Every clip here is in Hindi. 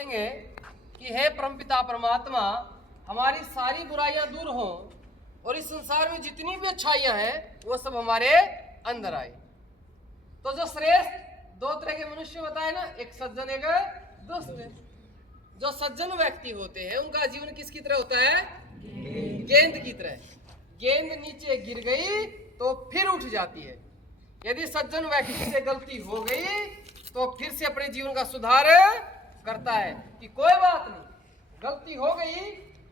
कहेंगे कि हे परमपिता परमात्मा, हमारी सारी बुराइयां दूर हो और इस संसार में जितनी भी अच्छाइयां हैं वो सब हमारे अंदर आए। तो जो श्रेष्ठ दो तरह के मनुष्य बताए ना, एक सज्जन एक दुष्ट। जो सज्जन व्यक्ति होते हैं उनका जीवन किसकी तरह होता है? गेंद की तरह। गेंद नीचे गिर गई तो फिर उठ जाती है। यदि सज्जन व्यक्ति से गलती हो गई तो फिर से अपने जीवन का सुधार करता है कि कोई बात नहीं, गलती हो गई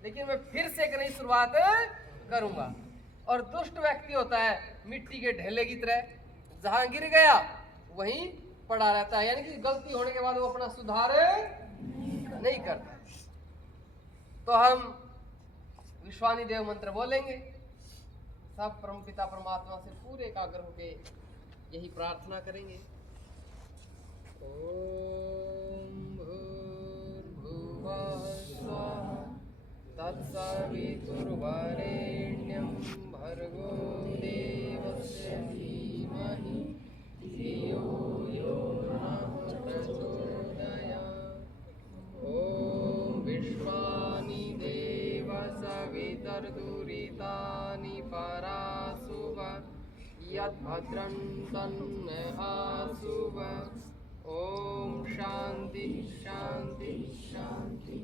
लेकिन मैं फिर से एक नई शुरुआत करूंगा। और दुष्ट व्यक्ति होता है मिट्टी के ढेले की तरह, जहां गिर गया वहीं पड़ा रहता है, यानी कि गलती होने के बाद वो अपना सुधार नहीं करता। तो हम विश्वानी देव मंत्र बोलेंगे, सब परमपिता परमात्मा से पूरे एकाग्र होके यही प्रार्थना करेंगे। ओम भूर्भुवः स्वः तत्सवितुर्वरेण्यं भर्गो देवस्य धीमहि धियो यो नः प्रचोदयात्। ओम विश्वानि देव सवितर्दुरितानि परासुव यद्भद्रं तन्नहासुव। ओम शांति शांति शांति।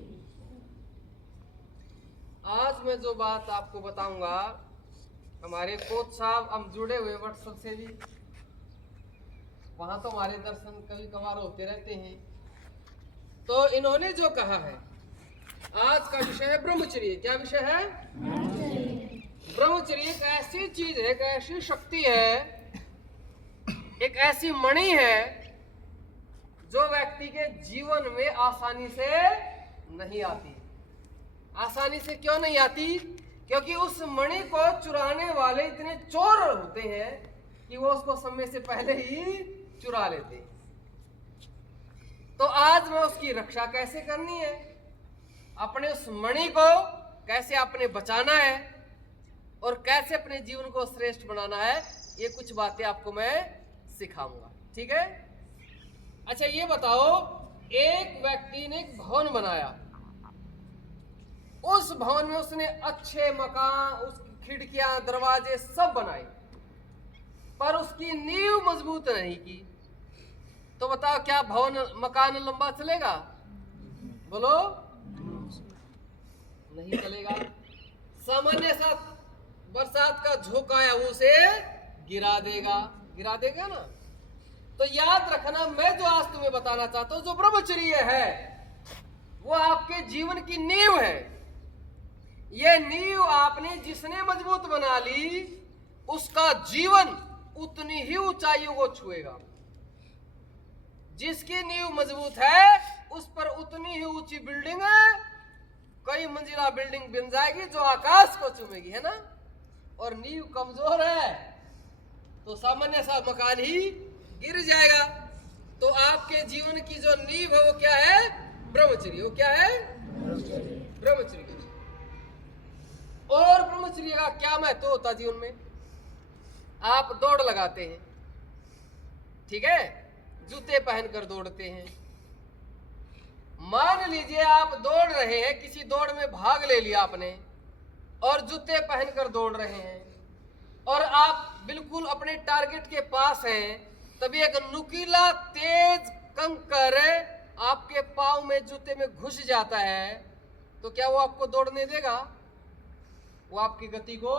आज मैं जो बात आपको बताऊंगा, हमारे कोच साहब हम जुड़े हुए व्हाट्सएप से भी, वहां तो हमारे दर्शन कभी कभार होते रहते हैं। तो इन्होंने जो कहा है, आज का विषय है ब्रह्मचर्य। क्या विषय है? ब्रह्मचर्य एक ऐसी चीज है, एक ऐसी शक्ति है, एक ऐसी मणि है जो व्यक्ति के जीवन में आसानी से नहीं आती। आसानी से क्यों नहीं आती? क्योंकि उस मणि को चुराने वाले इतने चोर होते हैं कि वो उसको समय से पहले ही चुरा लेते हैं। तो आज मैं उसकी रक्षा कैसे करनी है, अपने उस मणि को कैसे आपने बचाना है और कैसे अपने जीवन को श्रेष्ठ बनाना है, ये कुछ बातें आपको मैं सिखाऊंगा। ठीक है? अच्छा ये बताओ, एक व्यक्ति ने एक भवन बनाया, उस भवन में उसने अच्छे मकान, उसकी खिड़कियां दरवाजे सब बनाए, पर उसकी नींव मजबूत नहीं की। तो बताओ क्या भवन मकान लंबा चलेगा? बोलो, नहीं चलेगा। सामान्य सा बरसात का झोंका आया वो उसे गिरा देगा, गिरा देगा ना। तो याद रखना, मैं जो आज तुम्हें बताना चाहता हूं, जो ब्रह्मचर्य है वो आपके जीवन की नींव है। ये नींव आपने जिसने मजबूत बना ली उसका जीवन उतनी ही ऊंचाइयों को छुएगा। जिसकी नींव मजबूत है उस पर उतनी ही ऊंची बिल्डिंग है, कई मंजिला बिल्डिंग बन जाएगी जो आकाश को चूमेगी, है ना। और नींव कमजोर है तो सामान्य सा मकान ही गिर जाएगा। तो आपके जीवन की जो नींव है वो क्या है? ब्रह्मचर्य। वो क्या है? ब्रह्मचर्य। और ब्रह्मचर्य का क्या महत्व होता है जीवन में? आप दौड़ लगाते हैं, ठीक है, जूते पहनकर दौड़ते हैं। मान लीजिए आप दौड़ रहे हैं, किसी दौड़ में भाग ले लिया आपने और जूते पहनकर दौड़ रहे हैं और आप बिल्कुल अपने टारगेट के पास हैं, तभी एक नुकीला तेज कंकर आपके पांव में, जूते में घुस जाता है, तो क्या वो आपको दौड़ने देगा? वो आपकी गति को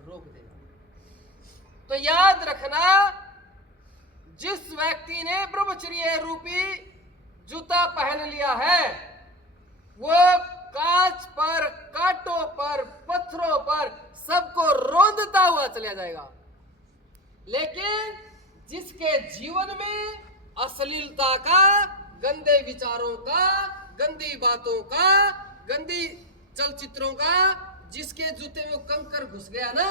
रोक देगा। तो याद रखना, जिस व्यक्ति ने ब्रह्मचर्य रूपी जूता पहन लिया है वो कांच पर, कांटों पर, पत्थरों पर सबको रौंदता हुआ चला जाएगा। लेकिन जिसके जीवन में अश्लीलता का, गंदे विचारों का, गंदी बातों का, गंदी चलचित्रों का, जिसके जूते में कंकर घुस गया ना,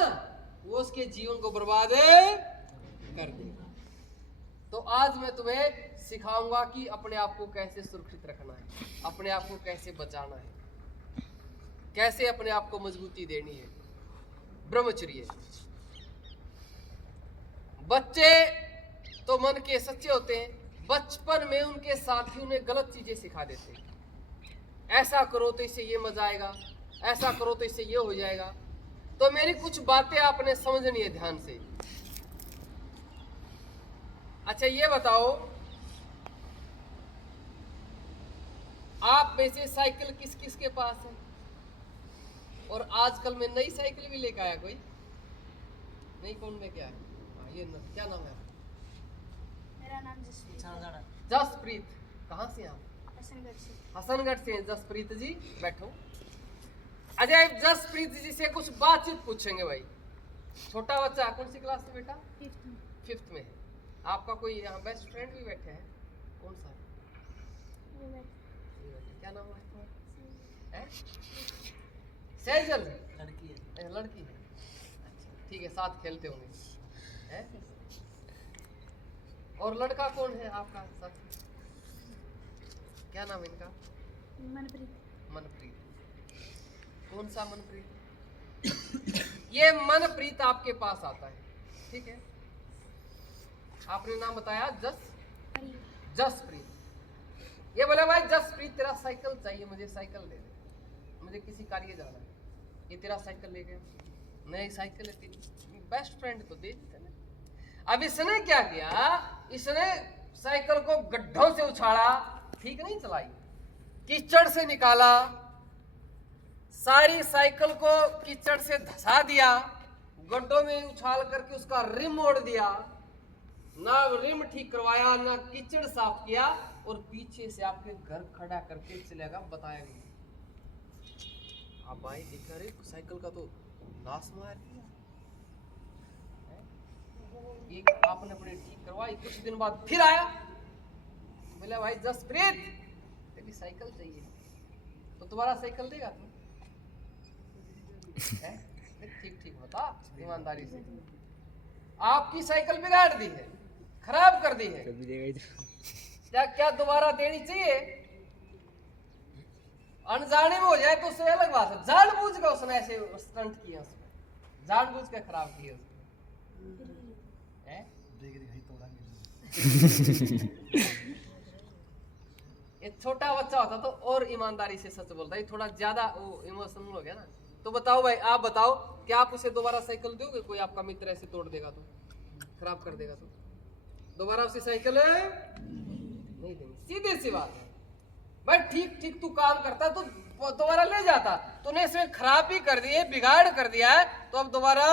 वो उसके जीवन को बर्बाद कर देगा। तो आज मैं तुम्हें सिखाऊंगा कि अपने आप को कैसे सुरक्षित रखना है, अपने आप को कैसे बचाना है, कैसे अपने आप को मजबूती देनी है। ब्रह्मचर्य। बच्चे तो मन के सच्चे होते हैं, बचपन में उनके साथियों ने गलत चीजें सिखा देते हैं। ऐसा करो तो इससे ये मजा आएगा, ऐसा करो तो इससे ये हो जाएगा। तो मेरी कुछ बातें आपने समझनी है ध्यान से। अच्छा ये बताओ, आप में से साइकिल किस किस के पास है? और आजकल में नई साइकिल भी लेकर आया कोई? नहीं, कौन लेके आया? ये क्या नाम है आपका? मेरा नाम जसप्रीत। जसप्रीत, कहाँ से आप? हसनगढ़ से। हसनगढ़ से। जसप्रीत जी बैठो। अजय, जसप्रीत जी से कुछ बातचीत पूछेंगे भाई। छोटा बच्चा कौन सी क्लास में बेटा? 5th में है। आपका कोई यहाँ बेस्ट फ्रेंड भी बैठे हैं? कौन सा? क्या नाम है तुम्हारा? सेजल। लड़की है? लड़की है। अच्छा ठीक है, साथ खेलते होंगे है? और लड़का कौन है आपका साथ? क्या नाम है इनका? मनप्रीत। मनप्रीत। कौन सा मनप्रीत? ये मनप्रीत आपके पास आता है, ठीक है? आपने नाम बताया जसप्रीत। ये बोले भाई जसप्रीत तेरा साइकिल चाहिए, मुझे साइकिल दे दे, मुझे किसी कार्य जाना है। ये तेरा साइकिल ले गया, नई साइकिल है तेरी, बेस्ट फ्रेंड तो दे देते ना। अब इसने क्या किया, इसने साइकिल को गड्ढों से उछाला, ठीक नहीं चलाई, कीचड़ से निकाला, सारी साइकिल को कीचड़ से धसा दिया, गड्ढों में उछाल करके उसका रिम मोड़ दिया, ना रिम ठीक करवाया ना कीचड़ साफ किया, और पीछे से आपके घर खड़ा करके चलेगा, बताया नहीं। आप भाई देखा रे साइकिल का तो नाश मार दिया। एक आपने अपने ठीक करवाई, कुछ दिन बाद फिर आया, बोला भाई जसप्रीत तेरी साइकिल चाहिए, तो तुम्हारा साइकिल देगा तुम? ठीक ठीक बता ईमानदारी से। आपकी साइकिल बिगाड़ दी है, खराब कर दी है, क्या क्या दोबारा देनी चाहिए? अनजाने में हो जाए तो उससे अलग बात है, जानबूझ कर उसने ऐसे स्टंट किया, उसमें जानबूझ कर खराब किया उसने। ये छोटा बच्चा होता तो और ईमानदारी से सच बोलता, ये थोड़ा ज्यादा वो इमोशनल हो गया ना। तो बताओ भाई, आप बताओ, क्या आप उसे दोबारा साइकिल दोगे? कोई आपका मित्र ऐसे तोड़ देगा तो, खराब कर देगा तो दोबारा उसे साइकिल नहीं देंगे, सीधी सी बात है भाई। ठीक ठीक तू काम करता तो दोबारा ले जाता, तूने इसमें खराबी कर दी है, बिगाड़ कर दिया है, तो अब दोबारा।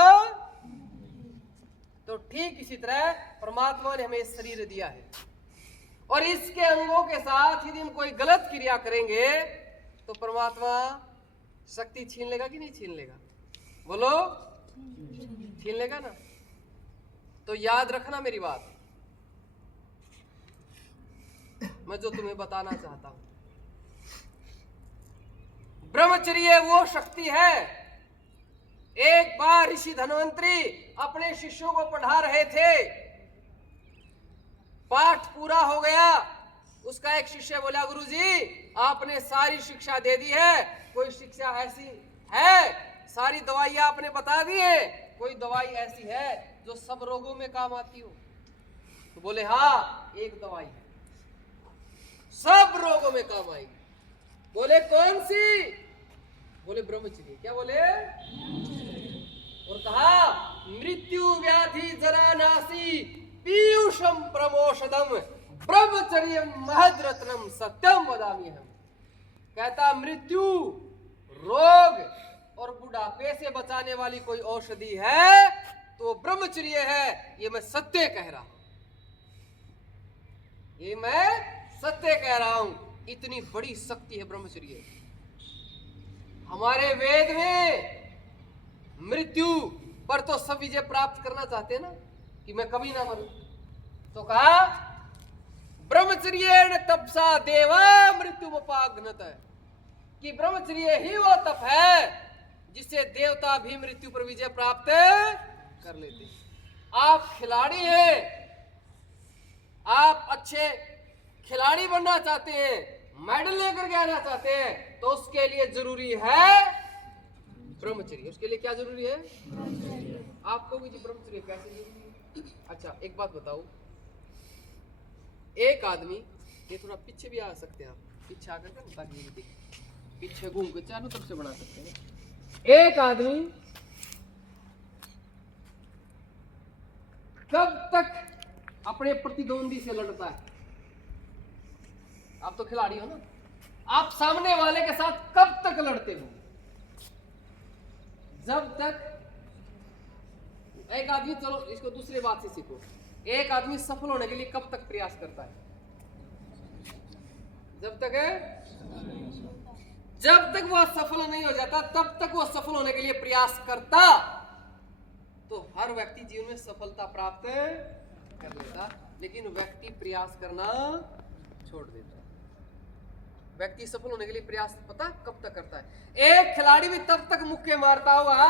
तो ठीक इसी तरह परमात्मा ने हमें शरीर दिया है, और इसके अंगों के साथ यदि हम कोई गलत क्रिया करेंगे तो परमात्मा शक्ति छीन लेगा कि नहीं छीन लेगा? बोलो, छीन लेगा ना। तो याद रखना मेरी बात, मैं जो तुम्हें बताना चाहता हूं, ब्रह्मचर्य वो शक्ति है। एक बार ऋषि धन्वंतरी अपने शिष्यों को पढ़ा रहे थे, पाठ पूरा हो गया, उसका एक शिष्य बोला गुरुजी आपने सारी शिक्षा दे दी है, कोई शिक्षा ऐसी है, सारी दवाइयां आपने बता दी है, कोई दवाई ऐसी है जो सब रोगों में काम आती हो? तो बोले हाँ, एक दवाई है सब रोगों में काम आएगी। बोले कौन सी? बोले ब्रह्मचर्य। क्या बोले? और कहा मृत्यु व्याधि जरा नासी पीयूषम प्रमोषदम ब्रह्मचर्य महद्रत्नम सत्यम वदामि हम। कहता मृत्यु, रोग और बुढ़ापे से बचाने वाली कोई औषधि है तो ब्रह्मचर्य है, ये मैं सत्य कह रहा हूं, ये मैं सत्य कह रहा हूं। इतनी बड़ी शक्ति है ब्रह्मचर्य। हमारे वेद में मृत्यु पर तो सब विजय प्राप्त करना चाहते हैं ना, कि मैं कभी ना मरूं, तो कहा ब्रह्मचर्य तपसा देवा मृत्युमुपागनत, कि ब्रह्मचर्य ही वो तप है जिससे देवता भी मृत्यु पर विजय प्राप्त कर लेते हैं। आप खिलाड़ी हैं, आप अच्छे खिलाड़ी बनना चाहते हैं, मेडल लेकर के आना चाहते हैं, तो उसके लिए जरूरी है ब्रह्मचर्य। उसके लिए क्या जरूरी है? आपको भी ब्रह्मचर्य कैसे जरूरी है? अच्छा एक बात बताओ, एक आदमी, ये थोड़ा पीछे भी आ सकते हैं आप, पीछे आकर के ताकि ये पीछे घूम के चारों तरफ से बना सकते हैं। एक आदमी कब तक अपने प्रतिद्वंदी से लड़ता है? आप तो खिलाड़ी हो ना, आप सामने वाले के साथ कब तक लड़ते हो? जब तक एक आदमी, चलो इसको दूसरी बात से सीखो, एक आदमी सफल होने के लिए कब तक प्रयास करता है? जब तक वह सफल नहीं हो जाता तब तक वह सफल होने के लिए प्रयास करता। तो हर व्यक्ति जीवन में सफलता प्राप्त कर लेता, लेकिन व्यक्ति प्रयास करना छोड़ देता है। व्यक्ति सफल होने के लिए प्रयास पता कब तक करता है? एक खिलाड़ी भी तब तक मुक्के मारता होगा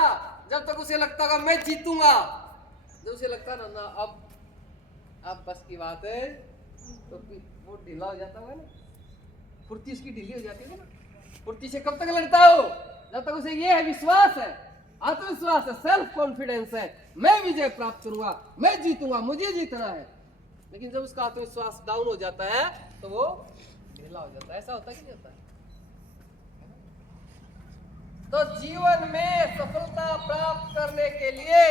जब तक उसे लगता होगा मैं जीतूंगा। जब उसे लगता ना अब बस की बात है, तो वो ढीला हो जाता होगा ना, फुर्ती उसकी ढीली हो जाती है ना। फुर्ती से कब तक लड़ता हो? जब तक उसे ये है, विश्वास है, आत्मविश्वास है, सेल्फ कॉन्फिडेंस है, मैं विजय प्राप्त करूंगा, मैं जीतूंगा, मुझे जीतना है। लेकिन जब उसका आत्मविश्वास डाउन हो जाता है तो वो ढीला हो जाता है। ऐसा होता है कि नहीं होता है? तो जीवन में सफलता प्राप्त करने के लिए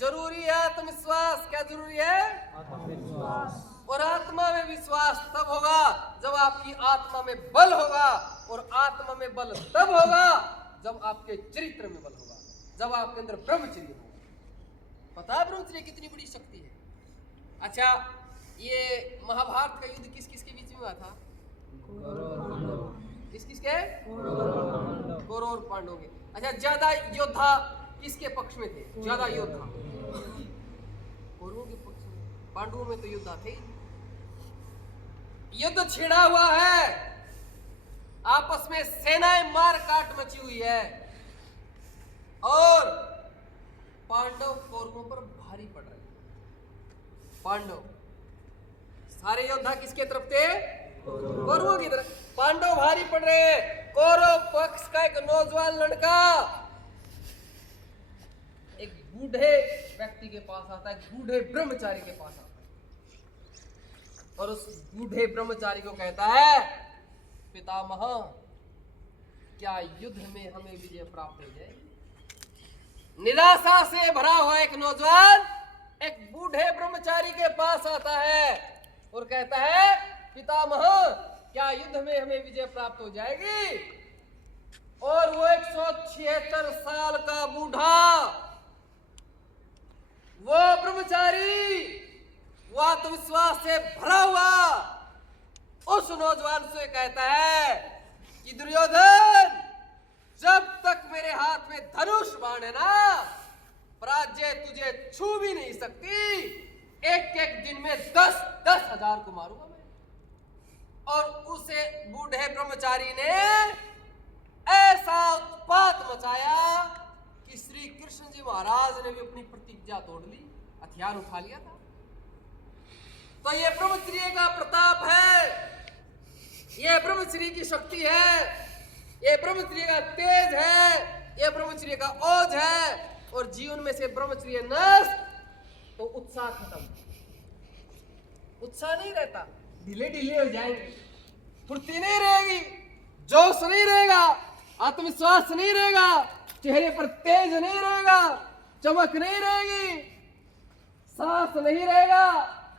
जरूरी है आत्मविश्वास। क्या जरूरी है? आत्मविश्वास। और आत्मा में विश्वास तब होगा जब आपकी आत्मा में बल होगा, और आत्मा में बल तब होगा जब आपके चरित्र में बल होगा, जब आपके अंदर ब्रह्मचर्य होगा। पता है ब्रह्मचर्य कितनी बड़ी शक्ति है? अच्छा, ये महाभारत का युद्ध किस किस के बीच में हुआ था? किस किस के? कौरव और पांडवों के। अच्छा, ज्यादा योद्धा किसके पक्ष में थे? ज्यादा योद्धा कौरवों के पक्ष में। पांडवों में तो योद्धा थे। युद्ध छिड़ा हुआ है, आपस में सेनाएं मार काट मची हुई है, और पांडव कौरवों पर भारी पड़ रहे हैं। पांडव सारे योद्धा किसके तरफ थे? कौरवों की तरफ। पांडव भारी पड़ रहे हैं। कौरव पक्ष का एक नौजवान लड़का एक बूढ़े व्यक्ति के पास आता है, बूढ़े ब्रह्मचारी के पास आता है, और उस बूढ़े ब्रह्मचारी को कहता है, पितामह, क्या युद्ध में हमें विजय प्राप्त हो जाएगी? निराशा से भरा हुआ एक नौजवान एक बूढ़े ब्रह्मचारी के पास आता है और कहता है, पितामह, क्या युद्ध में हमें विजय प्राप्त हो जाएगी? और वो 176 साल का बूढ़ा, वो ब्रह्मचारी, वो आत्मविश्वास से भरा हुआ उस नौजवान से कहता है कि दुर्योधन, जब तक मेरे हाथ में धनुष बाण है ना, पराजय तुझे छू भी नहीं सकती। एक एक दिन में 10-10 हजार को मारूंगा मैं। और उसे बूढ़े ब्रह्मचारी ने ऐसा उत्पात मचाया कि श्री कृष्ण जी महाराज ने भी अपनी प्रतिज्ञा तोड़ ली, हथियार उठा लिया था। तो ये ब्रह्मचर्य का प्रताप है, ये ब्रह्मचर्य की शक्ति है, ये ब्रह्मचर्य का तेज है, ये ब्रह्मचर्य का ओज है। और जीवन में से ब्रह्मचर्य नष्ट तो उत्साह खत्म, उत्साह नहीं रहता, ढीले ढीले हो जाएंगे, फुर्ती नहीं रहेगी, जोश नहीं रहेगा, आत्मविश्वास नहीं रहेगा, चेहरे पर तेज नहीं रहेगा, चमक नहीं रहेगी, साहस नहीं रहेगा,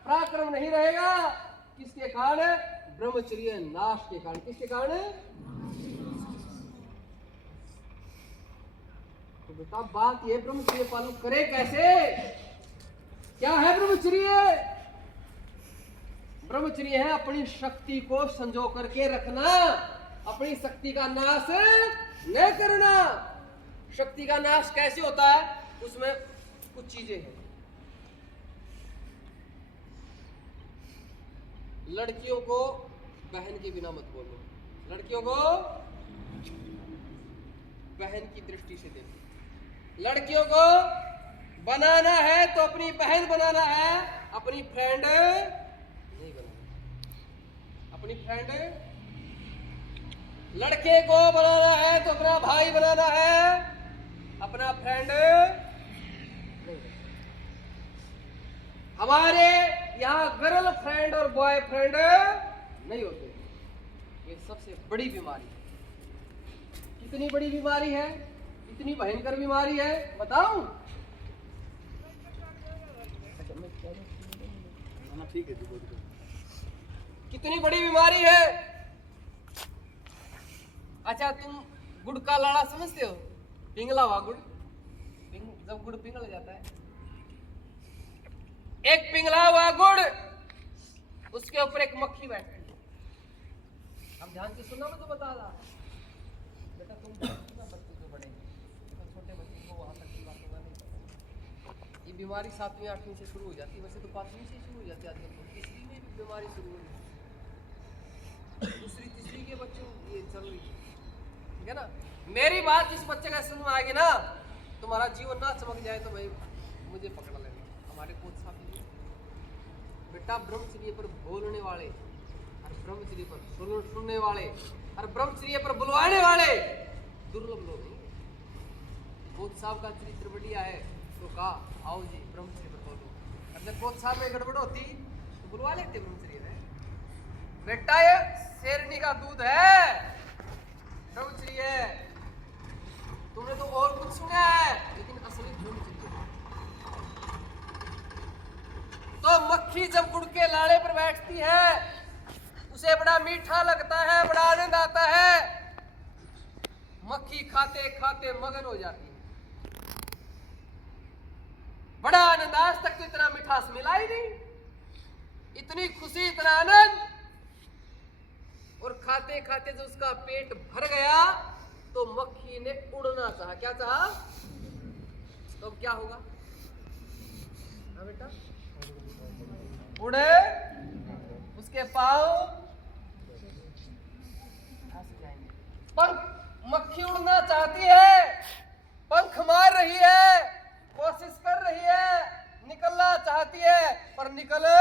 पराक्रम नहीं रहेगा। किसके कारण? ब्रह्मचर्य नाश के कारण। किसके कारण? तो बेटा बात ये, ब्रह्मचर्य पालन करे कैसे? क्या है ब्रह्मचर्य? ब्रह्मचर्य है अपनी शक्ति को संजो करके रखना, अपनी शक्ति का नाश न करना। शक्ति का नाश कैसे होता है? उसमें कुछ चीजें हैं। लड़कियों को बहन के बिना मत बोलो, लड़कियों को बहन की दृष्टि से देखो। लड़कियों को बनाना है तो अपनी बहन बनाना है, अपनी फ्रेंड नहीं बनाना। अपनी फ्रेंड, लड़के को बनाना है तो अपना भाई बनाना है, अपना फ्रेंड नहीं। हमारे यहाँ गर्ल फ्रेंड और बॉय फ्रेंड नहीं होते। ये सबसे बड़ी बीमारी है। कितनी बड़ी बीमारी है, इतनी भयंकर बीमारी है, बताऊं? ठीक है जी, कितनी बड़ी बीमारी है। अच्छा, तुम गुड़ का लाड़ा समझते हो? पिघला हुआ गुड़, जब गुड़ पिघल जाता है, एक पिघला हुआ गुड़, उसके ऊपर एक मक्खी बैठती है। अब ध्यान से सुनना, मैं तो बता रहा बेटा, तुम बच्चे जो बड़े तो छोटे बच्चों को वहां तक की बातों का नहीं पता। ये बीमारी 7वीं 8वीं से शुरू हो जाती है, वैसे तो 5वीं से शुरू हो जाती है, आजकल तो 3वीं में भी बीमारी शुरू हो रही है, 2री 3री के बच्चों ये चल रही है, ठीक है ना। मेरी बात जिस बच्चे का समझ में आएगी ना, तुम्हारा जीवन ना चमक जाए तो भाई मुझे पकड़ लेना। हमारे कोच साहब जी, बेटा ब्रह्मचर्य पर बोलने वाले और ब्रह्मचर्य पर सुनने वाले और ब्रह्मचर्य पर बुलवाने वाले दुर्लभ लोग हैं। कोच साहब का चरित्र बढ़िया है तो कहा आओ जी ब्रह्मचर्य पर बोलो, और जब कोच साहब में गड़बड़ होती तो बुलवा लेते ब्रह्मचर्य में। बेटा ये शेरनी का दूध है, ब्रह्मचर्य है, तुमने तो और कुछ सुना है लेकिन असली ब्रह्मचर्य है। तो मक्खी जब गुड़ के लाड़े पर बैठती है, उसे बड़ा मीठा लगता है, बड़ा आनंद आता है। मक्खी खाते खाते मगन हो जाती है, बड़ा आनंद, आज तक तो इतना मिठास मिला ही नहीं, इतनी खुशी, इतना आनंद। और खाते खाते जब उसका पेट भर गया तो मक्खी ने उड़ना चाहा। क्या चाहा? तो अब क्या होगा? हाँ बेटा, उड़े, उसके पांव पंख, मक्खी उड़ना चाहती है, पंख मार रही है, कोशिश कर रही है, निकलना चाहती है पर निकले,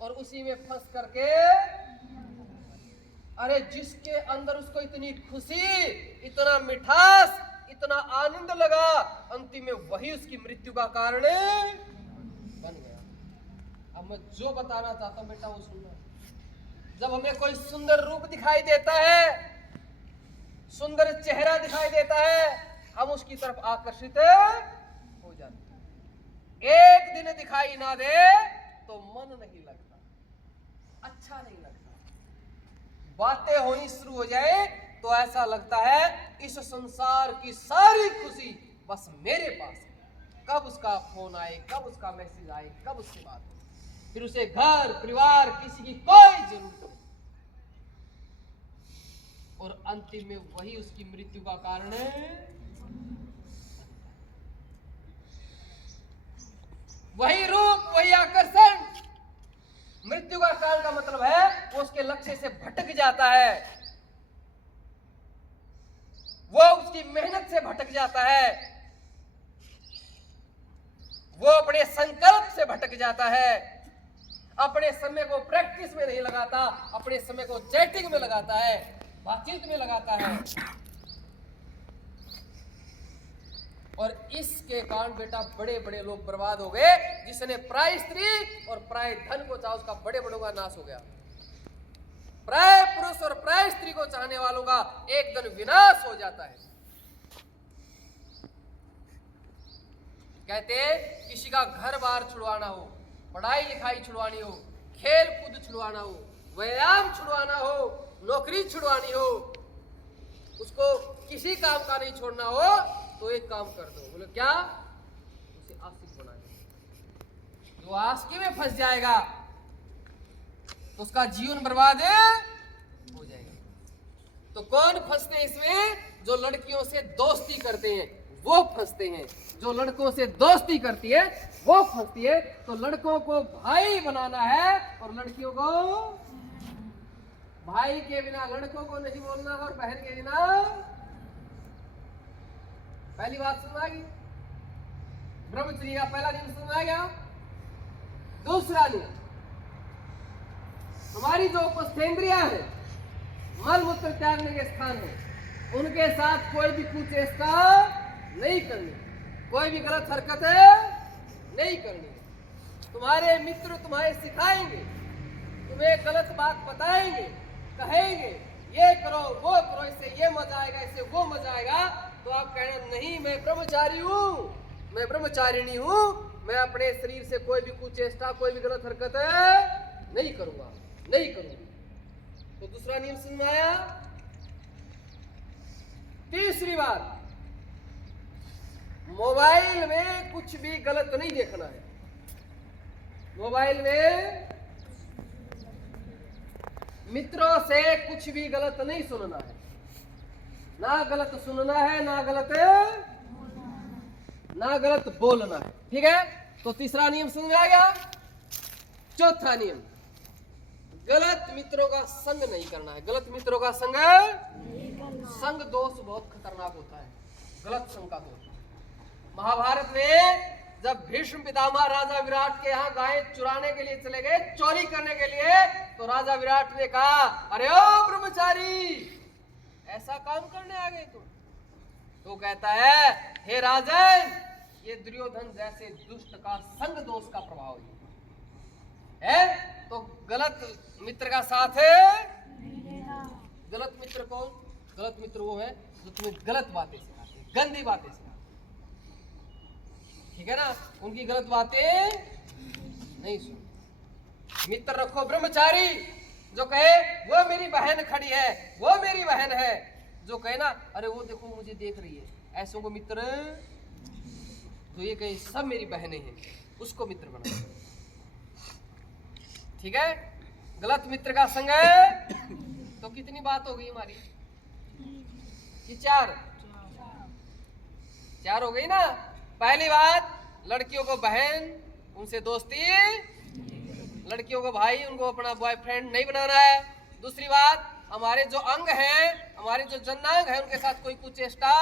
और उसी में फंस करके, अरे जिसके अंदर उसको इतनी खुशी, इतना मिठास, इतना आनंद लगा, अंतिम में वही उसकी मृत्यु का कारण बन गया। अब मैं जो बताना चाहता हूं बेटा वो सुनना। जब हमें कोई सुंदर रूप दिखाई देता है, सुंदर चेहरा दिखाई देता है, हम उसकी तरफ आकर्षित हो जाते हैं। एक दिन दिखाई ना दे तो मन नहीं लगता, अच्छा नहीं लगता। बातें होनी शुरू हो जाए तो ऐसा लगता है इस संसार की सारी खुशी बस मेरे पास है। कब उसका फोन आए, कब उसका मैसेज आए, कब उससे बात हो, फिर उसे घर परिवार किसी की कोई जरूरत नहीं, और अंतिम में वही उसकी मृत्यु का कारण है। वही रूप, वही आकर्षण। मृत्यु का कारण का मतलब है वो उसके लक्ष्य से भटक जाता है, वो उसकी मेहनत से भटक जाता है, वो अपने संकल्प से भटक जाता है, अपने समय को प्रैक्टिस में नहीं लगाता, अपने समय को चैटिंग में लगाता है, बातचीत में लगाता है। और इसके कारण बेटा बड़े बड़े लोग बर्बाद हो गए। जिसने प्राय स्त्री और प्राय धन को चाहा उसका बड़े बड़ों का नाश हो गया। प्राय पुरुष और प्राय स्त्री को चाहने वालों का एक दिन विनाश हो जाता है। कहते किसी का घर बार छुड़वाना हो, पढ़ाई लिखाई छुड़वानी हो, खेल कूद छुड़वाना हो, व्यायाम छुड़वाना हो, नौकरी छुड़वानी हो, उसको किसी काम का नहीं छोड़ना हो तो एक काम कर दो। बोले क्या? उसे आशिक बना दो। जो आशिकी में फंस जाएगा तो उसका जीवन बर्बाद हो जाएगा। तो कौन फंसते हैं इसमें? जो लड़कियों से दोस्ती करते हैं वो फंसते हैं, जो लड़कों से दोस्ती करती है वो फंसती है। तो लड़कों को भाई बनाना है और लड़कियों को भाई के बिना लड़कों को नहीं बोलना और बहन के बिना। पहली बात समझ आ गई? ब्रह्मचर्य का पहला नियम समझ आ गया। दूसरा नियम, हमारी जो उपस्थेंद्रियां हैं, मल मूत्र त्यागने के स्थान है, उनके साथ कोई भी कुचेष्टा नहीं करनी, कोई भी गलत हरकत नहीं करनी। तुम्हारे मित्र तुम्हें सिखाएंगे, तुम्हें गलत बात बताएंगे, कहेंगे ये करो वो करो, इससे ये मजा आएगा, इससे वो मजा आएगा, तो आप कहेंगे नहीं मैं ब्रह्मचारी हूँ, मैं ब्रह्मचारिणी हूँ, मैं अपने शरीर से कोई भी कुचेष्टा कोई भी गलत हरकत नहीं करूंगा, नहीं करूंगा। तो दूसरा नियम समझ में आया। तीसरी बात, मोबाइल में कुछ भी गलत नहीं देखना है। मोबाइल में मित्रों से कुछ भी गलत नहीं सुनना है, ना गलत सुनना है, ना गलत बोलना है। ठीक है, तो तीसरा नियम समझ में आ गया। चौथा नियम, गलत मित्रों का संग नहीं करना है। गलत मित्रों का संग दोष बहुत खतरनाक होता है, गलत संग का दोष। महाभारत में जब भीष्म पितामह राजा विराट के यहाँ गाय चुराने के लिए चले गए, चोरी करने के लिए, तो राजा विराट ने कहा अरे ओ ब्रह्मचारी, ऐसा काम करने आ गए तुम? तो कहता है हे राजन, ये दुर्योधन जैसे दुष्ट का संग दोष का प्रभाव है। तो गलत मित्र का साथ है। गलत मित्र कौन? गलत मित्र वो है जो तुम्हें गलत बातें सिखाते, गंदी बातें सिखाते। ठीक है ना, उनकी गलत बातें नहीं सुन। मित्र रखो ब्रह्मचारी, जो कहे वो मेरी बहन खड़ी है, वो मेरी बहन है, जो कहे ना अरे वो देखो मुझे देख रही है, ऐसों को मित्र, जो ये कहे सब मेरी बहनें हैं, उसको मित्र बना। ठीक है, गलत मित्र का संग है। तो कितनी बात हो गई हमारी? कि चार हो गई ना। पहली बात, लड़कियों को बहन, उनसे दोस्ती, लड़कियों को भाई, उनको अपना बॉयफ्रेंड नहीं बनाना है। दूसरी बात, हमारे जो अंग हैं, हमारे जो जन्नांग है, उनके साथ कोई कुचेष्टा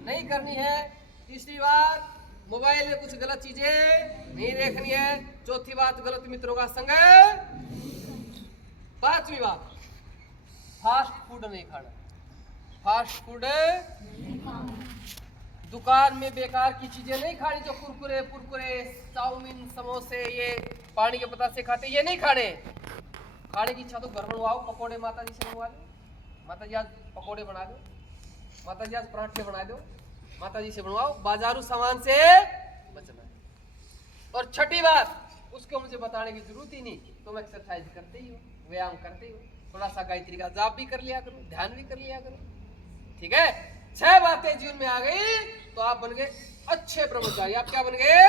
नहीं करनी है। तीसरी बात, मोबाइल में कुछ गलत चीजें नहीं देखनी है। चौथी बात, गलत मित्रों का संग। पांचवी बात, फास्ट फूड नहीं खाना। फास्ट फूड, दुकान में बेकार की चीजें नहीं खानी, जो कुरकुरे चाउमीन समोसे ये पानी के पता से खाते, ये नहीं खाने। खाने की इच्छा तो घर बनवाओ, पकोड़े माता जी से बनवा दो, माता जी आज पकोड़े बना दो, माता जी आज पराठे बना दो, माता जी से बनवाओ, बाजारू सामान से बचना है। और छठी बात, उसको मुझे बताने की जरूरत ही नहीं, तुम एक्सरसाइज करते ही हो, व्यायाम करते ही हो, थोड़ा सा गायत्री का जाप भी कर लिया करो, ध्यान भी कर लिया करो। ठीक है, 6 बातें जीवन में आ गई तो आप बन गए अच्छे ब्रह्मचारी। आप क्या बन गए?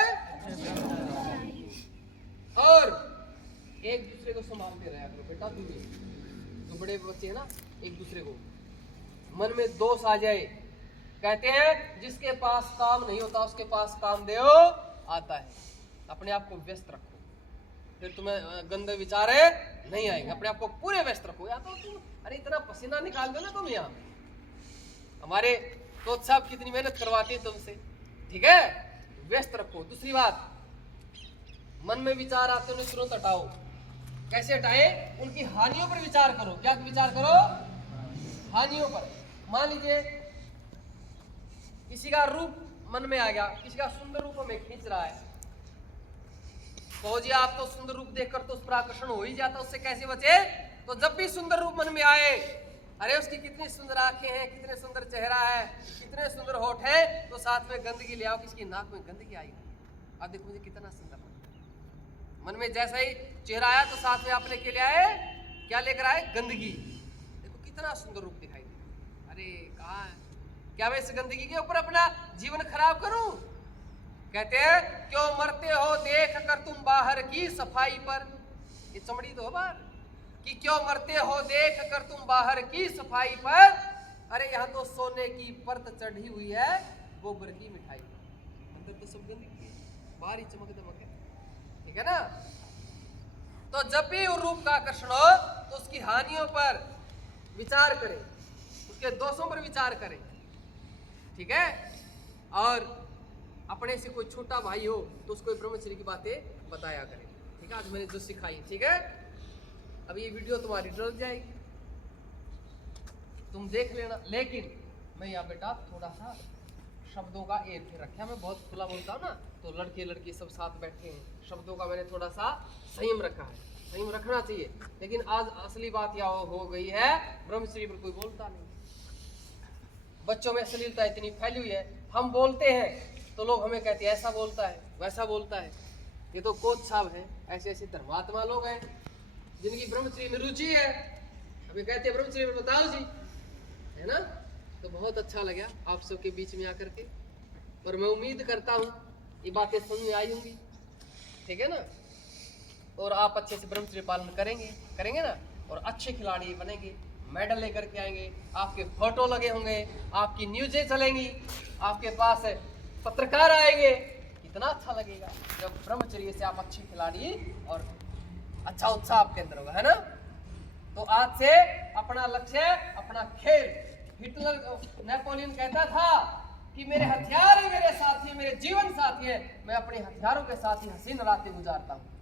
और एक दूसरे को संभालते रहा करो बेटा। तुम जो बड़े बच्चे हैं ना, एक दूसरे को मन में दोष आ जाए, कहते हैं जिसके पास काम नहीं होता उसके पास काम देव आता है। अपने आप को व्यस्त रखो, फिर तुम्हें गंदे विचार नहीं आएंगे। अपने आप को पूरे व्यस्त रखो। या तो तुम अरे इतना पसीना निकाल दो ना तुम, यहाँ हमारे तो साहब कितनी मेहनत करवाते हैं तुमसे। ठीक है, व्यस्त रखो। दूसरी बात, मन में विचार आते हैं तुरंत हटाओ। कैसे हटाए? उनकी हानियों पर विचार करो। क्या विचार करो? हानियों पर। मान लीजिए किसी का रूप मन में आ गया, किसी का सुंदर रूप हमें खींच रहा है, तो जी आप तो सुंदर रूप देखकर तो उस पर आकर्षण हो ही जाता, उससे कैसे बचे? तो जब भी सुंदर रूप मन में आए, अरे उसकी कितनी सुंदर आंखें हैं, कितने सुंदर चेहरा है, कितने सुंदर होठ है, तो साथ में गंदगी ले आओ, किसकी नाक में गंदगी आई, अब देखो मुझे कितना सुंदर मन में जैसा ही चेहरा आया तो साथ में आपने के लिए आए, क्या लेकर आए? गंदगी। देखो कितना सुंदर रूप दिखाई दे। अरे कहाँ है? क्या मैं इस गंदगी के ऊपर अपना जीवन खराब करूं? कहते हैं क्यों मरते हो देख कर तुम बाहर की सफाई पर। ये चमड़ी तो बाहर कि क्यों मरते हो देख कर तुम बाहर की सफाई पर। अरे यहाँ तो सोने की परत चढ़ी हुई है गोबर की मिठाई, अंदर तो सब गंदगी है, बाहर ही चमक दमक है। ठीक है ना? तो जब भी रूप का आकर्षण हो तो उसकी हानियों पर विचार करें, उसके दोषों पर विचार करें। ठीक है? और अपने से कोई छोटा भाई हो तो उसको ब्रह्मचर्य की बातें बताया करें। ठीक है, आज मैंने जो सिखाई। ठीक है, अब ये वीडियो तुम्हारी डल जाएगी, तुम देख लेना। लेकिन मैं यहाँ बेटा थोड़ा सा शब्दों का एक रखा, मैं बहुत खुला बोलता हूँ ना, तो लड़के लड़की सब साथ बैठे हैं, शब्दों का मैंने थोड़ा सा संयम रखा है। संयम रखना चाहिए। लेकिन आज असली बात यह हो गई है, ब्रह्मचर्य पर कोई बोलता नहीं। बच्चों में अश्लीलता इतनी फैली हुई है, हम बोलते हैं तो लोग हमें कहते हैं ऐसा बोलता है वैसा बोलता है। ये तो कोच साहब है, ऐसे ऐसे धर्मात्मा लोग हैं जिनकी ब्रह्मचर्य में रुचि है, हमें कहते हैं ब्रह्मचर्य में बताओ जी, है ना। तो बहुत अच्छा लगा आप सबके बीच में आकर के, और मैं उम्मीद करता हूँ ये बातें समझ में आई होंगी, ठीक है ना। और आप अच्छे से ब्रह्मचर्य पालन करेंगे ना, और अच्छे खिलाड़ी बनेंगे, मेडल लेकर के आएंगे, आपके फोटो लगे होंगे, आपकी न्यूज़ें चलेंगी, आपके पास पत्रकार आएंगे, कितना अच्छा लगेगा जब ब्रह्मचर्य से आप अच्छे खिलाड़ी और अच्छा उत्साह आपके अंदर होगा, है ना। तो आज से अपना लक्ष्य, अपना खेल। हिटलर नेपोलियन कहता था कि मेरे हथियार ही मेरे साथी, मेरे जीवन साथी है, मैं अपने हथियारों के साथ ही हसीन रातें गुजारता हूँ।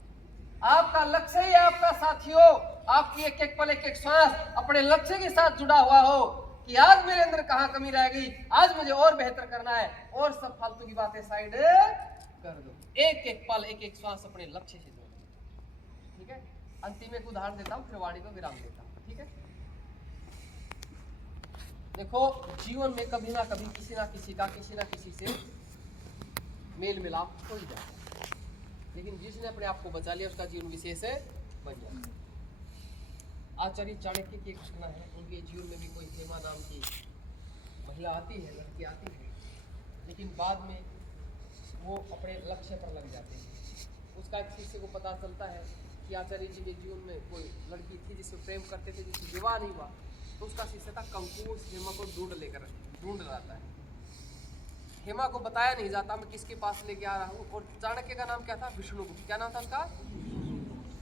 आपका लक्ष्य ही आपका साथी हो, आपकी एक एक पल, एक एक श्वास अपने लक्ष्य के साथ जुड़ा हुआ हो कि आज मेरे अंदर कहाँ कमी रह गई, आज मुझे और बेहतर करना है, और सब फालतू की बातें साइड कर दो। एक एक पल, एक एक श्वास अपने लक्ष्य से जोड़ो, ठीक है। अंतिम एक उदाहरण देता हूँ, फिर वाणी को विराम देता हूँ, ठीक है। देखो, जीवन में कभी ना कभी किसी ना किसी से मेल मिलाप हो ही जाता है, लेकिन जिसने अपने आप को बचा लिया उसका जीवन विशेष बन जाता है। आचार्य चाणक्य की एक घटना है, उनके जीवन में भी कोई हेमा नाम की महिला आती है, लड़की आती है, लेकिन बाद में वो अपने लक्ष्य पर लग जाते हैं। उसका एक शिष्य को पता चलता है कि आचार्य जी के जीवन में कोई लड़की थी जिससे प्रेम करते थे, जिससे विवाह नहीं हुआ। तो उसका शिष्य था कंकु, हेमा को ढूंढ लाता है। हेमा को बताया नहीं जाता मैं किसके पास लेके आ रहा हूँ। और चाणक्य का नाम क्या था? विष्णुगुप्त। क्या नाम था उसका?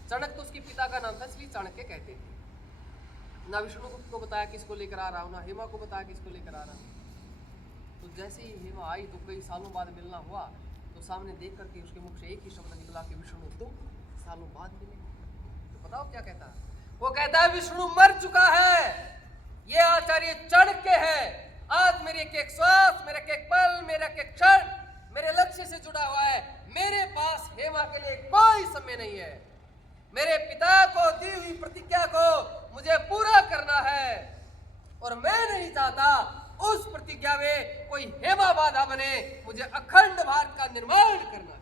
चाणक्य तो उसके पिता का नाम था, इसलिए चाणक्य कहते थे। ना विष्णुगुप्त को बताया किसको लेकर आ रहा हूँ, ना हेमा को बताया किसको लेकर आ रहा हूँ। तो जैसे ही हेमा आई तो कई सालों बाद मिलना हुआ, तो सामने देख करके उसके मुख से एक ही शब्द निकला कि विष्णु तुम सालों बाद मिले। तो बताओ क्या कहता है? वो कहता है विष्णु मर चुका है, ये आचार्य चाणक्य है। आज मेरे एक एक श्वास, मेरे एक एक पल, मेरा एक एक क्षण मेरे लक्ष्य से जुड़ा हुआ है। मेरे पास हेमा के लिए कोई समय नहीं है। मेरे पिता को दी हुई प्रतिज्ञा को मुझे पूरा करना है, और मैं नहीं चाहता उस प्रतिज्ञा में कोई हेमा बाधा बने। मुझे अखंड भारत का निर्माण करना है।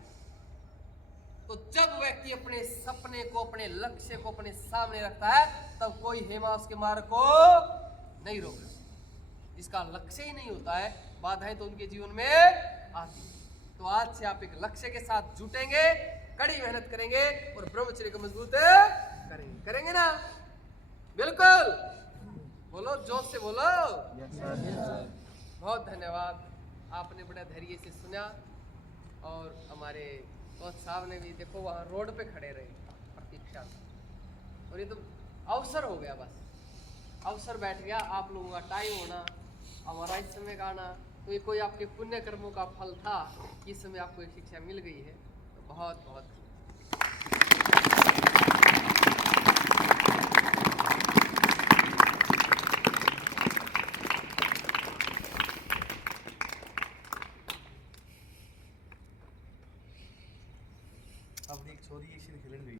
तो जब व्यक्ति अपने सपने को, अपने लक्ष्य को अपने सामने रखता है, तब कोई हेमा उसके मार्ग को नहीं रोक सकता। जिसका लक्ष्य ही नहीं होता है, बाधाएं तो उनके जीवन में आती है। तो आज से आप एक लक्ष्य के साथ जुटेंगे, कड़ी मेहनत करेंगे और ब्रह्मचर्य को मजबूत करेंगे ना? बिल्कुल, बोलो, जोश से बोलो। बहुत धन्यवाद, आपने बड़ा धैर्य से सुना। और हमारे कोच साहब ने भी, देखो वहाँ रोड पे खड़े रहे प्रतीक्षा, और ये तो अवसर हो गया, बस अवसर बैठ गया। आप लोगों का टाइम होना, हमारा इस समय का आना, तो ये कोई आपके पुण्य कर्मों का फल था। इस समय आपको एक शिक्षा मिल गई है, तो बहुत बहुत अब एक छोरी खेलन गई।